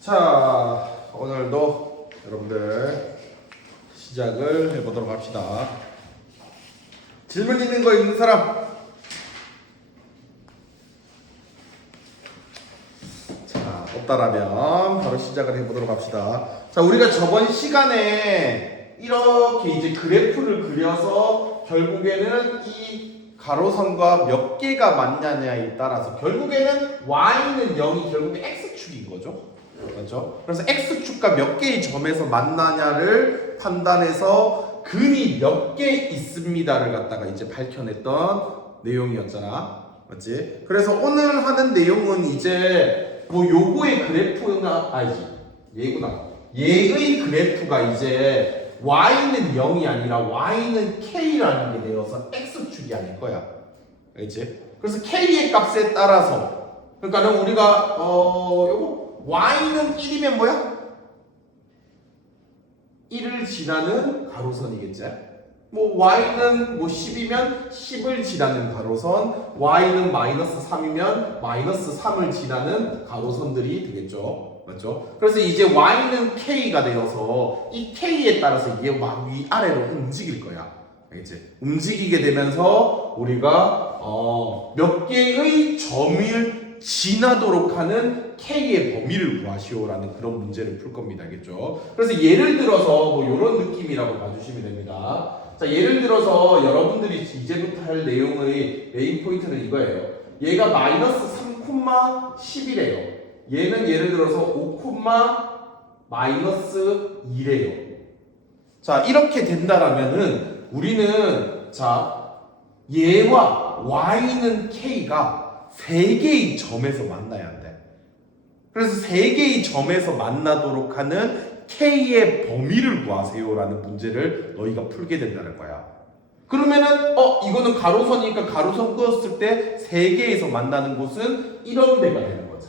자, 오늘도 여러분들 시작을 해보도록 합시다. 질문 있는 거 있는 사람? 자, 없다라면 바로 시작을 해보도록 합시다. 자, 우리가 저번 시간에 이렇게 이제 그래프를 그려서 결국에는 이 가로선과 몇 개가 맞냐냐에 따라서 결국에는 y는 0이 결국에 x축인 거죠. 그렇죠? 그래서 x축과 몇 개의 점에서 만나냐를 판단해서 근이 몇 개 있습니다를 갖다가 이제 밝혀냈던 내용이었잖아. 맞지? 그래서 오늘 하는 내용은 이제 뭐 요거의 그래프가 아니지. 얘구나. 얘의 그래프가 이제 y는 0이 아니라 y는 k라는 게 되어서 x축이 아닐 거야. 알겠지? 그래서 k의 값에 따라서 그러니까는 우리가 요거 y는 1이면 뭐야? 1을 지나는 가로선이겠지? 뭐 y는 뭐 10이면 10을 지나는 가로선, y는 마이너스 3이면 마이너스 3을 지나는 가로선들이 되겠죠. 맞죠? 그래서 이제 y는 k가 되어서 이 k에 따라서 이게 막 위아래로 움직일 거야. 알겠지? 움직이게 되면서 우리가 몇 개의 점을 지나도록 하는 k의 범위를 구하시오라는 그런 문제를 풀 겁니다. 알겠죠? 그래서 예를 들어서 뭐 이런 느낌이라고 봐주시면 됩니다. 자, 예를 들어서 여러분들이 이제부터 할 내용의 메인 포인트는 이거예요. 얘가 마이너스 3,11이래요. 얘는 예를 들어서 5, 마이너스 2래요. 자, 이렇게 된다라면은 우리는 자, 얘와 y는 k가 3개의 점에서 만나야 한대. 그래서 3개의 점에서 만나도록 하는 k의 범위를 구하세요라는 문제를 너희가 풀게 된다는 거야. 그러면은 이거는 가로선이니까 가로선 그었을 때 3개에서 만나는 곳은 이런 데가 되는 거지.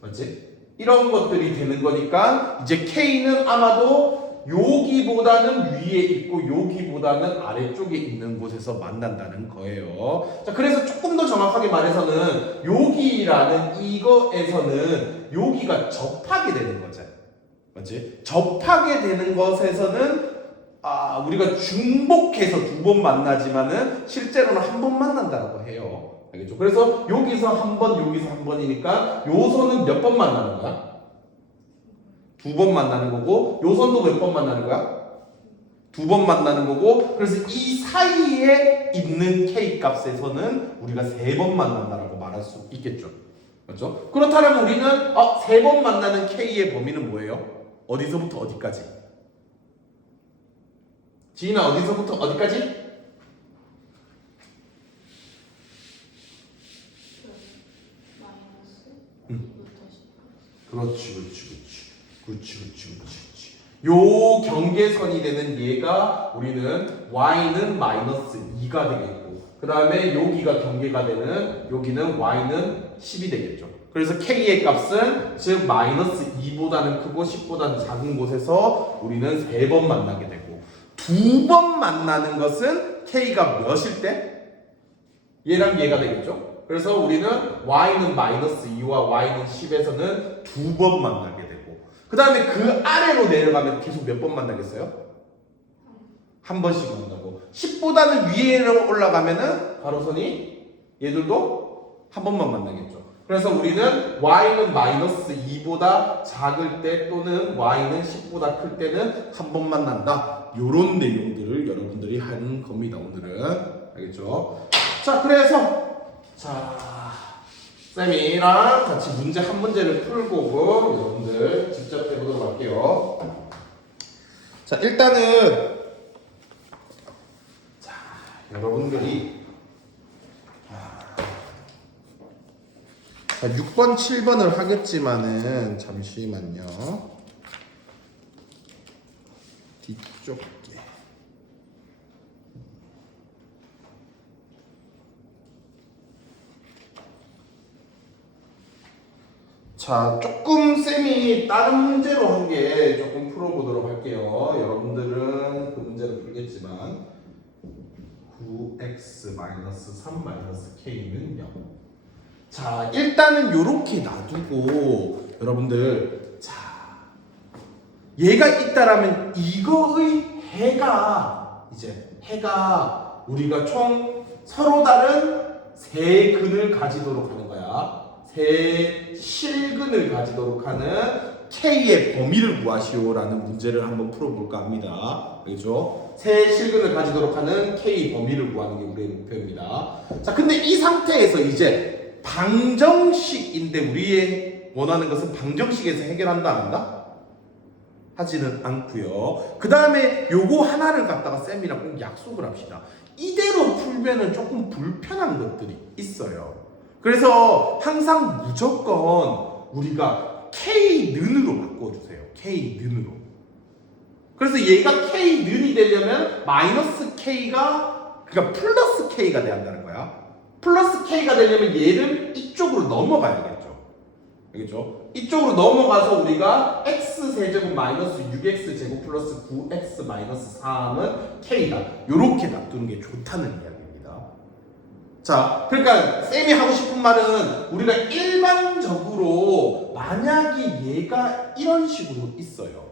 맞지? 이런 것들이 되는 거니까 이제 k는 아마도 여기보다는 위에 있고 여기보다는 아래쪽에 있는 곳에서 만난다는 거예요. 자, 그래서 조금 더 정확하게 말해서는 여기라는 이거에서는 여기가 접하게 되는 거죠. 맞지? 접하게 되는 것에서는 우리가 중복해서 2번 만나지만은 실제로는 한 번 만난다고 해요. 알겠죠? 그래서 여기서 한 번, 여기서 한 번이니까 요 선은 몇 번 만나는 거야? 2번 만나는 거고, 요 선도 몇 번 만나는 거야? 2번 만나는 거고, 그래서 이 사이에 있는 k 값에서는 우리가 3번 만난다라고 말할 수 있겠죠. 그렇죠? 그렇다면 우리는 3번 만나는 k의 범위는 뭐예요? 어디서부터 어디까지? 지인아, 어디서부터 어디까지? 그렇지. 요 경계선이 되는 얘가 우리는 y는 마이너스 2가 되겠고, 그 다음에 여기가 경계가 되는 여기는 y는 10이 되겠죠. 그래서 k의 값은 즉 마이너스 2보다는 크고 10보다는 작은 곳에서 우리는 3번 만나게 되고, 2번 만나는 것은 k가 몇일 때? 얘랑 얘가 되겠죠. 그래서 우리는 y는 마이너스 2와 y는 10에서는 2번 만나게 되고, 그 다음에 그 아래로 내려가면 계속 몇 번 만나겠어요? 한 번씩 만나고, 10보다는 위로 올라가면은 가로선이 얘들도 한 번만 만나겠죠. 그래서 우리는 y는 마이너스 2보다 작을 때 또는 y는 10보다 클 때는 한 번 만난다. 요런 내용들을 여러분들이 하는 겁니다. 오늘은. 알겠죠? 자, 그래서 쌤이랑 같이 문제 한 문제를 풀고 여러분들 직접 해보도록 할게요. 자, 일단은 여러분들이 6번, 7번을 하겠지만은 잠시만요. 뒤쪽 자, 조금 쌤이 다른 문제로 한 게 조금 풀어보도록 할게요. 여러분들은 그 문제를 풀겠지만 9x-3-k는 0. 자, 일단은 요렇게 놔두고 여러분들 자 얘가 있다라면 이거의 해가 우리가 총 서로 다른 세 근을 가지도록 하는 거야. 세 실근을 가지도록 하는 K의 범위를 구하시오라는 문제를 한번 풀어볼까 합니다. 그렇죠? 세 실근을 가지도록 하는 K 범위를 구하는 게 우리의 목표입니다. 자, 근데 이 상태에서 이제 방정식인데 우리의 원하는 것은 방정식에서 해결한다 안 한다? 하지는 않고요. 그 다음에 요거 하나를 갖다가 쌤이랑 꼭 약속을 합시다. 이대로 풀면은 조금 불편한 것들이 있어요. 그래서 항상 무조건 우리가 K는으로 바꿔주세요. K는으로. 그래서 얘가 K는이 되려면 마이너스 K가 그러니까 플러스 K가 돼야 한다는 거야. 플러스 K가 되려면 얘를 이쪽으로 넘어가야겠죠. 알겠죠? 이쪽으로 넘어가서 우리가 x세제곱 마이너스 6x제곱 플러스 9x 마이너스 3은 k다. 요렇게 놔두는 게 좋다는 이야기입니다. 자, 그러니까 쌤이 하고 싶은 말은 우리가 일반적으로 만약에 얘가 이런 식으로 있어요.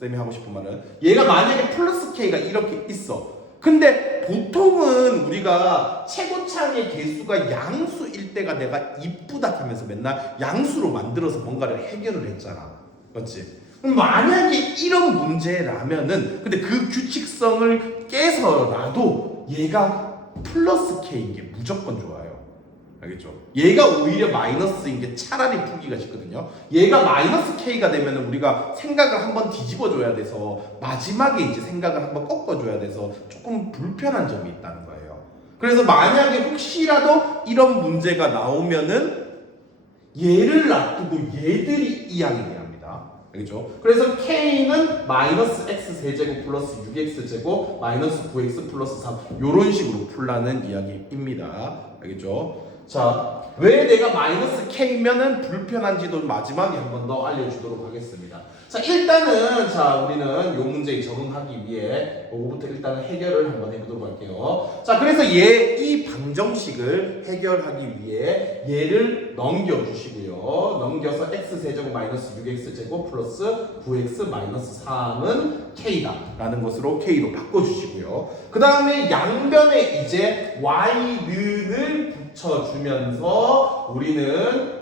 쌤이 하고 싶은 말은 얘가 만약에 플러스 k가 이렇게 있어. 근데 보통은 우리가 최고창의 개수가 양수일 때가 내가 이쁘다 하면서 맨날 양수로 만들어서 뭔가를 해결을 했잖아. 맞지? 그럼 만약에 이런 문제라면은 근데 그 규칙성을 깨서라도 얘가 플러스 k인 게 무조건 좋아요. 알겠죠? 얘가 오히려 마이너스인 게 차라리 풀기가 쉽거든요. 얘가 마이너스 k가 되면 우리가 생각을 한번 뒤집어줘야 돼서 마지막에 이제 생각을 한번 꺾어줘야 돼서 조금 불편한 점이 있다는 거예요. 그래서 만약에 혹시라도 이런 문제가 나오면은 얘를 놔두고 얘들이 이항이 돼야 합니다. 알겠죠? 그래서 k는 마이너스 x세제곱 플러스 6x제곱 마이너스 9x 플러스 3 요런 식으로 풀라는 이야기입니다. 알겠죠? 자, 왜 내가 마이너스 k면은 불편한지도 마지막에 한 번 더 알려주도록 하겠습니다. 자, 일단은 우리는 요 문제에 적응하기 위해 요거부터 일단은 해결을 한번 해보도록 할게요. 자, 그래서 이 방정식을 해결하기 위해 얘를 넘겨주시고요. 넘겨서 x세제곱 마이너스 6x제곱 플러스 9x 마이너스 3은 k다 라는 것으로 k로 바꿔주시고요. 그 다음에 양변에 이제 y는을 붙여주면서 우리는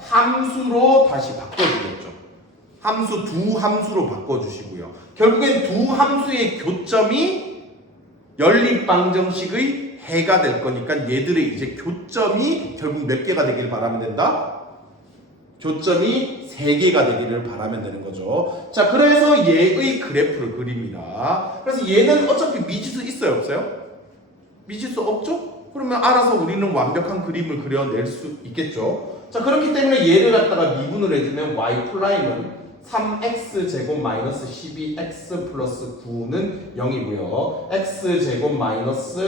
함수로 다시 바꿔주겠죠. 두 함수로 바꿔주시고요. 결국엔 두 함수의 교점이 연립방정식의 해가 될 거니까 얘들의 이제 교점이 결국 몇 개가 되길 바라면 된다? 교점이 3개가 되기를 바라면 되는 거죠. 자, 그래서 얘의 그래프를 그립니다. 그래서 얘는 어차피 미지수 있어요, 없어요? 미지수 없죠? 그러면 알아서 우리는 완벽한 그림을 그려낼 수 있겠죠. 자, 그렇기 때문에 얘를 갖다가 미분을 해주면 y 프라임은 3x제곱 마이너스 12x 플러스 9는 0이고요. x제곱 마이너스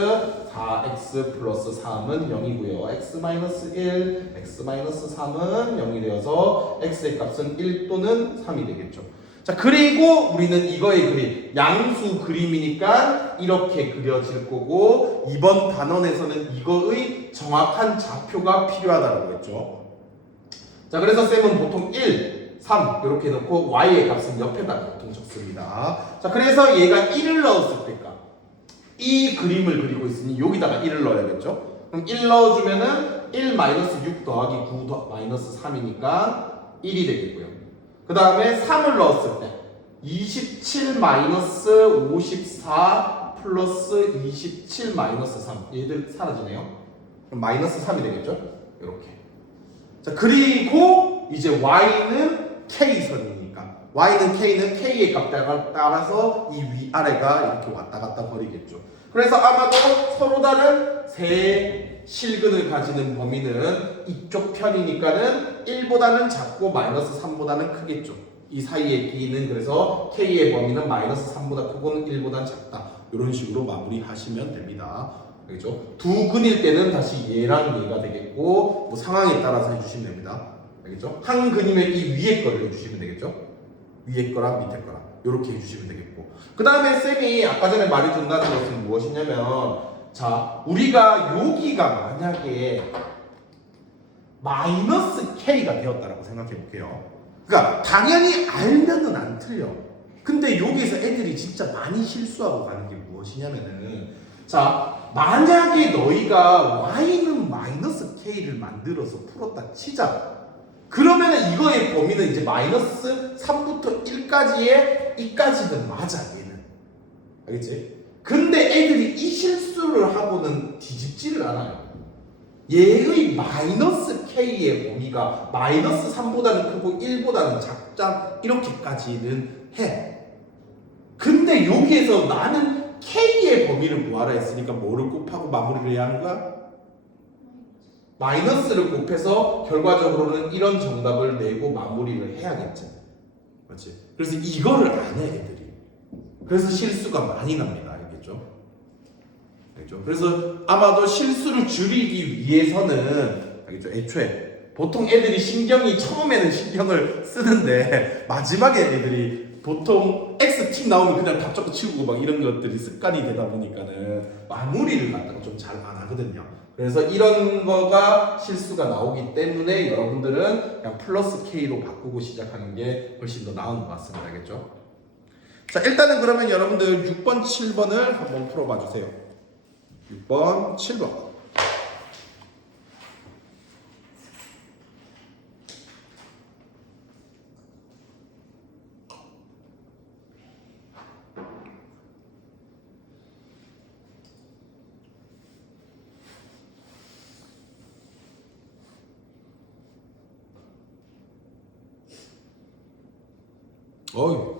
4x 플러스 3은 0이고요. x 마이너스 1, x 마이너스 3은 0이 되어서 x의 값은 1 또는 3이 되겠죠. 자, 그리고 우리는 이거의 그림, 양수 그림이니까 이렇게 그려질 거고 이번 단원에서는 이거의 정확한 좌표가 필요하다고 했죠. 자, 그래서 쌤은 보통 1, 3 이렇게 놓고 y의 값은 옆에다가 보통 적습니다. 자, 그래서 얘가 1을 넣었을 때가 이 그림을 그리고 있으니 여기다가 1을 넣어야겠죠. 그럼 1 넣어주면은 1 마이너스 6 더하기 9 마이너스 3이니까 1이 되겠고요. 그 다음에 3을 넣었을 때 27 마이너스 54 플러스 27 마이너스 3 얘들 사라지네요. 그럼 마이너스 3이 되겠죠. 이렇게. 자, 그리고 이제 y는 K선이니까 y는 K는 K의 값 따라서 이 위아래가 이렇게 왔다 갔다 거리겠죠. 그래서 아마도 서로 다른 세 실근을 가지는 범위는 이쪽 편이니까는 1보다는 작고 마이너스 3보다는 크겠죠. 이 사이의 B는 그래서 K의 범위는 마이너스 3보다 크고 1보다 작다. 이런 식으로 마무리하시면 됩니다. 그렇죠? 두 근일 때는 다시 얘랑 얘가 되겠고 뭐 상황에 따라서 해주시면 됩니다. 알겠죠? 한 근이면 이 위에 거를 해주시면 되겠죠? 위에 거랑 밑에 거랑 이렇게 해주시면 되겠고 그 다음에 쌤이 아까 전에 말해준다는 것은 무엇이냐면 자, 우리가 여기가 만약에 마이너스 K가 되었다라고 생각해 볼게요. 그러니까 당연히 알면은 안 틀려. 근데 여기에서 애들이 진짜 많이 실수하고 가는 게 무엇이냐면은, 자, 만약에 너희가 y는 마이너스 K를 만들어서 풀었다 치자. 그러면은 이거의 범위는 이제 마이너스 3부터 1까지의 이까지는 맞아, 얘는. 알겠지? 근데 애들이 이 실수를 하고는 뒤집지를 않아요. 얘의 마이너스 K의 범위가 마이너스 3보다는 크고 1보다는 작다, 이렇게까지는 해. 근데 여기에서 나는 K의 범위를 구하라 했으니까 뭐를 곱하고 마무리를 해야 하는 거야? 마이너스를 곱해서 결과적으로는 이런 정답을 내고 마무리를 해야겠지. 그렇지? 그래서 이거를 안 해, 애들이. 그래서 실수가 많이 납니다. 알겠죠? 알겠죠? 그래서 아마도 실수를 줄이기 위해서는, 알겠죠? 애초에 보통 애들이 처음에는 신경을 쓰는데 마지막에 애들이 보통 X팀 나오면 그냥 답 적고 치우고 막 이런 것들이 습관이 되다 보니까는 마무리를 갖다가 좀 잘 안 하거든요. 그래서 이런 거가 실수가 나오기 때문에 여러분들은 그냥 플러스 K로 바꾸고 시작하는 게 훨씬 더 나은 것 같습니다. 알겠죠? 자, 일단은 그러면 여러분들 6번, 7번을 한번 풀어봐 주세요. 6번, 7번.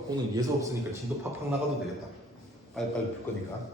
오늘 예서 없으니까 진도 팍팍 나가도 되겠다. 빨리빨리 풀 거니까.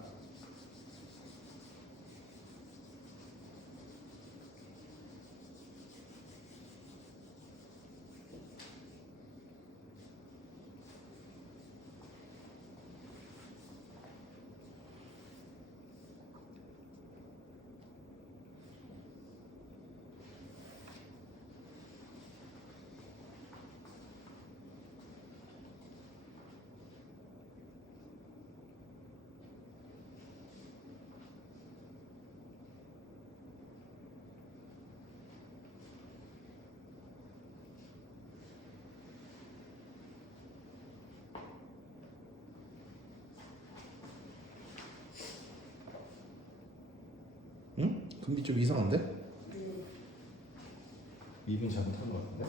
응? 금비 좀 이상한데? 미빙 잘못한 것 같은데?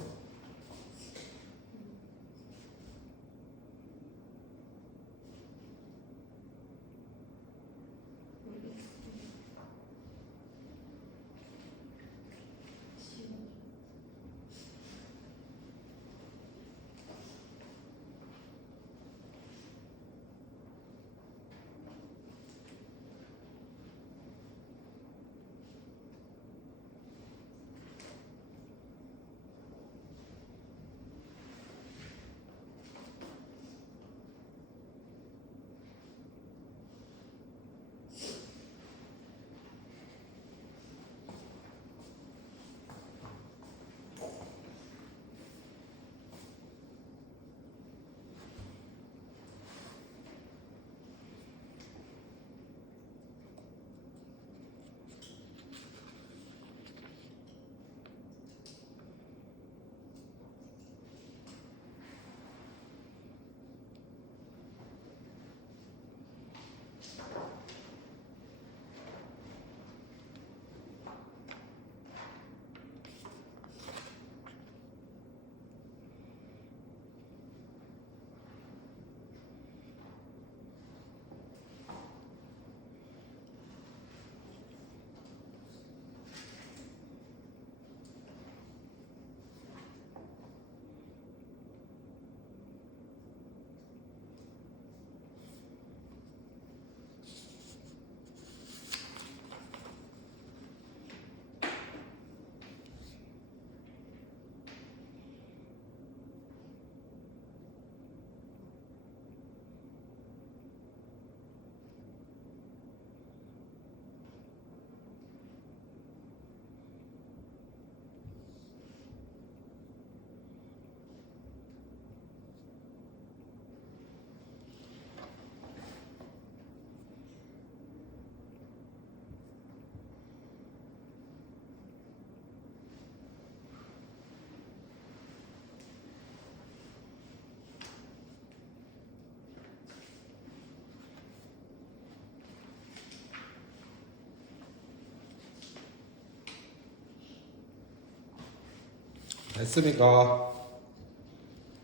됐습니까?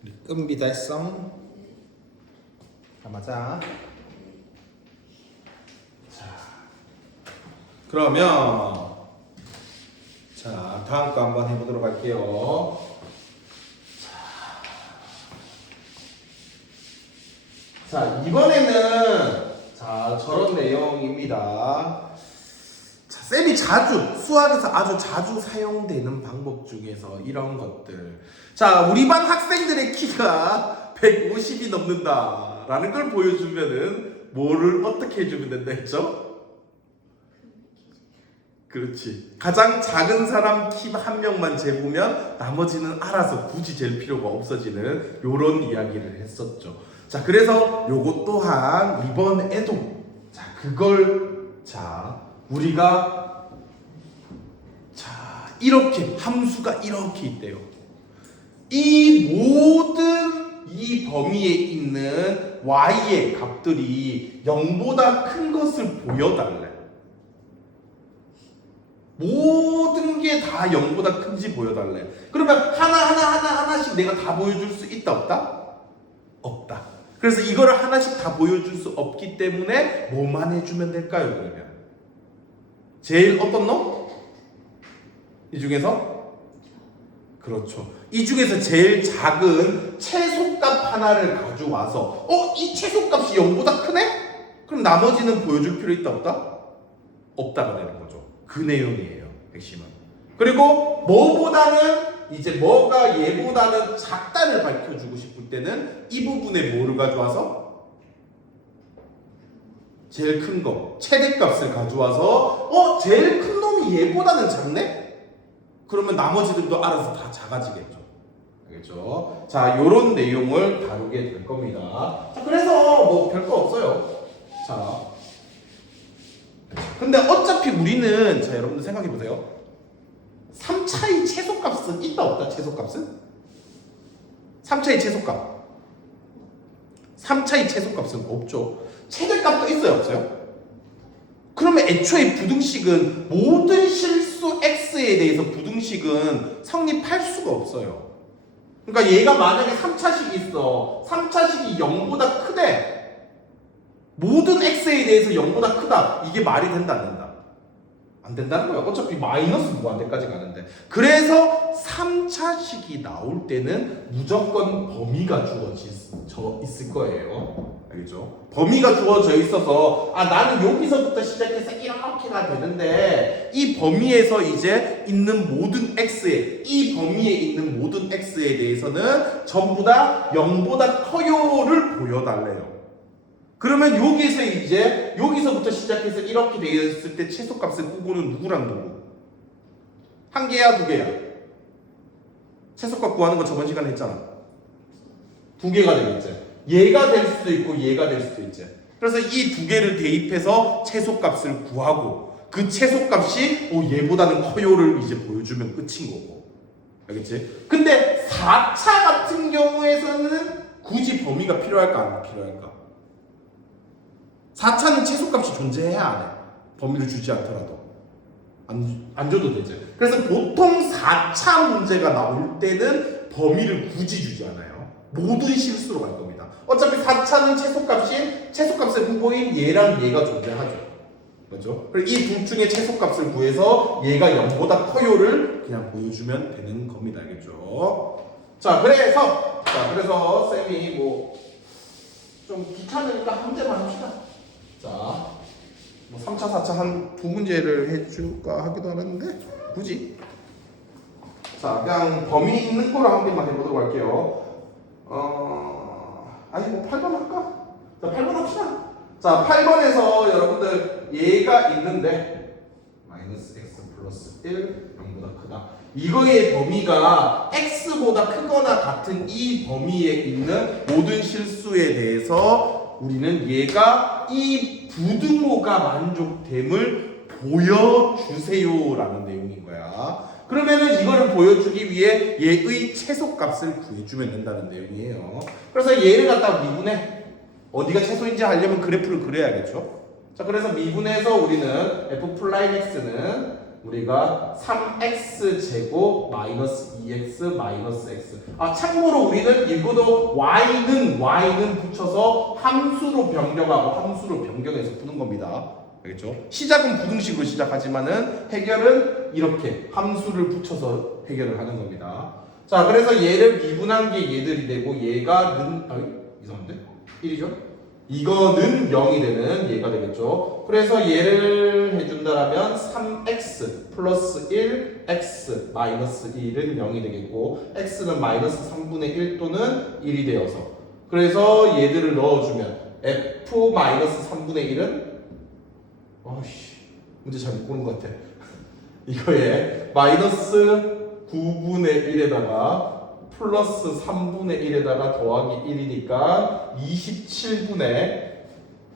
우리 끈비 달성. 자, 맞아. 자, 그러면 자, 다음 거 한번 해보도록 할게요. 자, 이번에는 자, 저런 내용입니다. 자, 쌤이 수학에서 아주 자주 사용되는 방법 중에서 이런 것들. 자, 우리 반 학생들의 키가 150이 넘는다라는 걸 보여주면은 뭐를 어떻게 해주면 된다 했죠? 그렇지. 가장 작은 사람 키 한 명만 재보면 나머지는 알아서 굳이 잴 필요가 없어지는 요런 이야기를 했었죠. 자, 그래서 요것 또한 이번에도 자, 그걸 자, 우리가 자, 이렇게 함수가 이렇게 있대요. 이 모든 이 범위에 있는 y의 값들이 0보다 큰 것을 보여달래. 모든 게 다 0보다 큰지 보여달래. 그러면 하나씩 내가 다 보여줄 수 있다 없다? 없다. 그래서 이거를 하나씩 다 보여줄 수 없기 때문에 뭐만 해주면 될까요? 그러면 제일 어떤 놈? 이 중에서? 그렇죠. 이 중에서 제일 작은 최소값 하나를 가져와서 이 최소값이 0보다 크네? 그럼 나머지는 보여줄 필요 있다 없다? 없다가 되는 거죠. 그 내용이에요. 핵심은. 그리고 뭐보다는 이제 뭐가 얘보다는 작다를 밝혀주고 싶을 때는 이 부분에 뭐를 가져와서 제일 큰 거, 최대값을 가져와서 제일 큰 놈이 얘보다는 작네? 그러면 나머지들도 알아서 다 작아지겠죠. 알겠죠? 자, 요런 내용을 다루게 될 겁니다. 자, 그래서 뭐 별거 없어요. 자, 근데 어차피 우리는 자, 여러분들 생각해 보세요. 3차의 최소값은 있다 없다? 최소값은? 3차의 최소값. 3차의 최소값은 없죠. 최대값도 있어요, 없어요? 그러면 애초에 부등식은 모든 실수 x에 대해서 부등식은 성립할 수가 없어요. 그러니까 얘가 만약에 3차식이 있어. 3차식이 0보다 크대. 모든 x에 대해서 0보다 크다. 이게 말이 된다 안 된다? 안 된다는 거예요. 어차피 마이너스 무한대까지 가는데. 그래서 3차식이 나올 때는 무조건 범위가 주어져 있을 거예요. 알겠죠? 범위가 주어져 있어서 나는 여기서부터 시작해서 이렇게가 되는데 이 범위에서 이제 있는 모든 x에 이 범위에 있는 모든 x에 대해서는 전부 다 0보다 커요를 보여달래요. 그러면 여기서 이제 여기서부터 시작해서 이렇게 되었을 때 최소값의 후보는 누구랑 누구? 한 개야, 두 개야? 최소값 구하는 거 저번 시간에 했잖아. 두 개가 되겠지. 얘가 될 수도 있고 얘가 될 수도 있지. 그래서 이 두 개를 대입해서 최소값을 구하고 그 최소값이 얘보다는 커요를 이제 보여주면 끝인 거고. 알겠지? 근데 4차 같은 경우에서는 굳이 범위가 필요할까 안 필요할까? 4차는 최소값이 존재해야 안 해. 범위를 주지 않더라도. 안 줘도 되지. 그래서 보통 4차 문제가 나올 때는 범위를 굳이 주지 않아요. 모든 실수로 갈 겁니다. 어차피 4차는 최소값의 후보인 얘랑 얘가 존재하죠. 그렇죠? 그리고 이 둘 중에 최소값을 구해서 얘가 0보다 커요를 그냥 보여주면 되는 겁니다. 알겠죠? 자, 그래서 쌤이 뭐 좀 귀찮으니까 한 문제만 합시다. 자, 뭐 3차, 4차 한 두 문제를 해줄까 하기도 하는데 굳이 자, 그냥 범위 있는 거로 한 개만 해보도록 할게요. 아니 뭐 8번 할까? 자, 8번 합시다. 자, 8번에서 여러분들 얘가 있는데 마이너스 x 플러스 1 0보다 크다. 이거의 범위가 x보다 크거나 같은 이 범위에 있는 모든 실수에 대해서 우리는 얘가 이 부등호가 만족됨을 보여주세요라는 내용인 거야. 그러면은 이거를 보여주기 위해 얘의 최소값을 구해주면 된다는 내용이에요. 그래서 얘를 갖다가 미분해. 어디가 최소인지 알려면 그래프를 그려야겠죠. 자, 그래서 미분해서 우리는 f 프라임 x는 우리가 3x 제곱 마이너스 2x 마이너스 x. 아 참고로 우리는 이거도 y는 붙여서 함수로 변경하고 함수로 변경해서 푸는 겁니다. 알겠죠? 시작은 부등식으로 시작하지만은 해결은 이렇게 함수를 붙여서 해결을 하는 겁니다. 자, 그래서 얘를 미분한 게 얘들이 되고 얘가 이상한데? 1이죠? 이거는 0이 되는 얘가 되겠죠. 그래서 얘를 해준다라면 3x 플러스 1 x 마이너스 1은 0이 되겠고 x는 마이너스 3분의 1 또는 1이 되어서 그래서 얘들을 넣어주면 f 마이너스 3분의 1은 아씨 문제 잘못 고른 것 같아. 이거에 마이너스 9분의 1에다가 플러스 3분의 1에다가 더하기 1이니까 27분의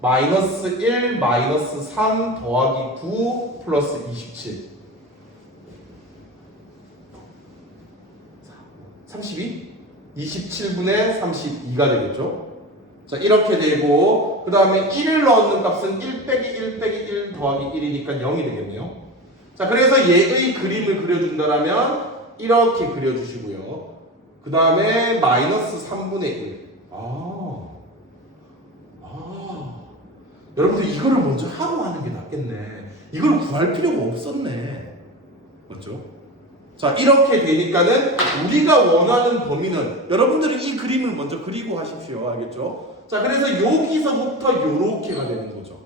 마이너스 1 마이너스 3 더하기 9 플러스 27 32? 27분의 32가 되겠죠. 자 이렇게 되고 그 다음에 1을 넣는 값은 1 빼기 1 빼기 1 더하기 1이니까 0이 되겠네요. 자 그래서 얘의 그림을 그려준다면 이렇게 그려주시고요. 그 다음에 마이너스 3분의 1 여러분들 이거를 먼저 하고 하는 게 낫겠네. 이걸 구할 필요가 없었네. 맞죠? 자 이렇게 되니까는 우리가 원하는 범위는 여러분들은 이 그림을 먼저 그리고 하십시오. 알겠죠? 자 그래서 여기서부터 요렇게가 되는 거죠.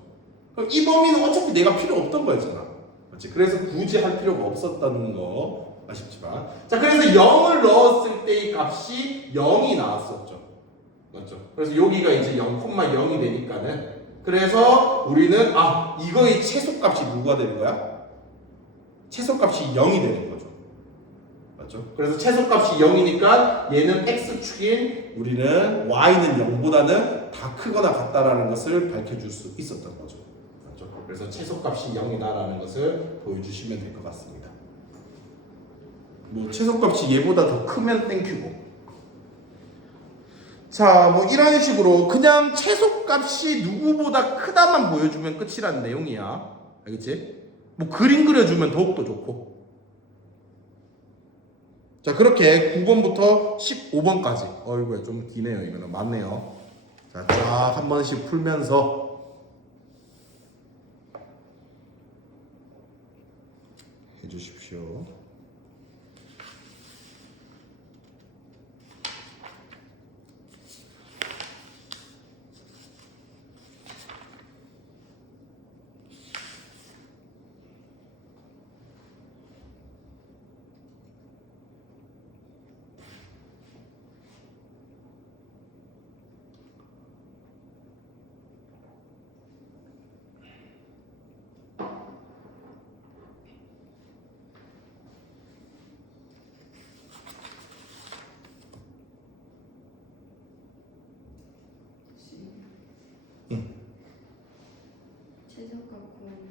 그럼 이 범위는 어차피 내가 필요 없던 거였잖아. 맞지? 그래서 굳이 할 필요가 없었다는 거 아쉽지만 자 그래서 0을 넣었을 때의 값이 0이 나왔었죠. 맞죠? 그래서 여기가 이제 0,0이 되니까는 그래서 우리는 이거의 최소값이 누가 되는 거야? 최소값이 0이 되는 거죠. 맞죠? 그래서 최소값이 0이니까 얘는 x축인 우리는 y는 0보다는 다 크거나 같다라는 것을 밝혀줄 수 있었던 거죠. 맞죠? 그래서 최소값이 0이다라는 것을 보여주시면 될 것 같습니다. 뭐 최소값이 얘보다 더 크면 땡큐고. 자, 뭐 이런 식으로 그냥 최소값이 누구보다 크다만 보여주면 끝이라는 내용이야. 알겠지? 뭐 그림 그려주면 더욱더 좋고. 자, 그렇게 9번부터 15번까지. 어이구야, 좀 기네요. 이거는 맞네요. 자, 쫙 한 번씩 풀면서 해주십시오. 최저가 구하는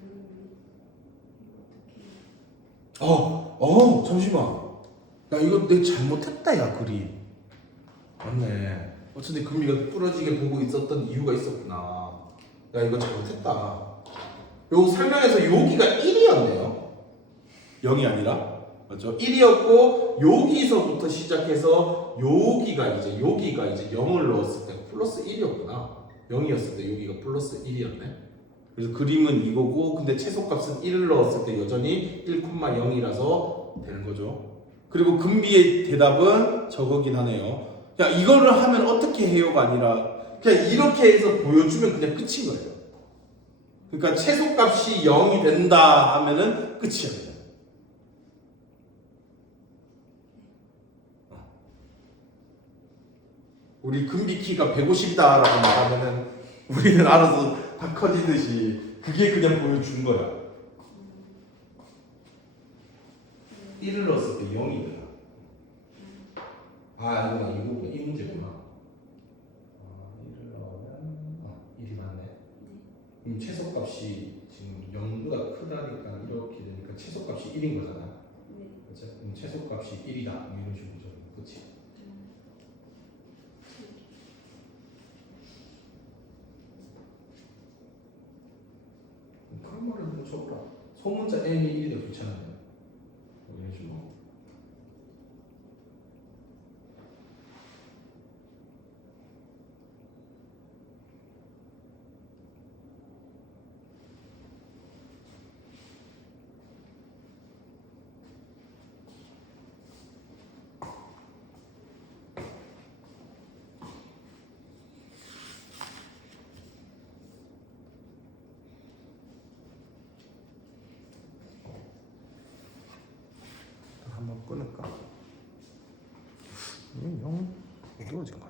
잠시만. 야, 이거 내가 잘못했다, 야, 그림. 맞네. 어쩐지 금리가 부러지게 보고 있었던 이유가 있었구나. 야, 이거 잘못했다. 요 설명에서 여기가 1이었네요. 0이 아니라. 맞죠? 1이었고, 여기서부터 시작해서 여기가 이제 0을 넣었을 때 플러스 1이었구나. 0이었을 때 여기가 플러스 1이었네. 그래서 그림은 이거고 근데 최소값은 1을 넣었을 때 여전히 1,0이라서 되는 거죠. 그리고 금비의 대답은 저거긴 하네요. 야 이거를 하면 어떻게 해요가 아니라 그냥 이렇게 해서 보여주면 그냥 끝인 거예요. 그러니까 최소값이 0이 된다 하면은 끝이야. 우리 금비 키가 150이다라고 말하면은 우리는 알아서 다 커지듯이 그게 그냥 보여준 거야. 1을 넣었을 때 0이 되나? 아니구나. 이거구나. 이 문제구나. 1을 넣으면 1이 맞네. 그럼 최소값이 지금 0보다 크다니까 이렇게 되니까 최소값이 1인 거잖아. 그렇죠? 그럼 최소값이 1이다. 이런 식으로 적으면 그렇지. 그런 말을 좀 적어라. 소문자 n이 1이 더 좋잖아요. 이런 식으로. 한번 끊을까? 영 어두워진 것 같은데.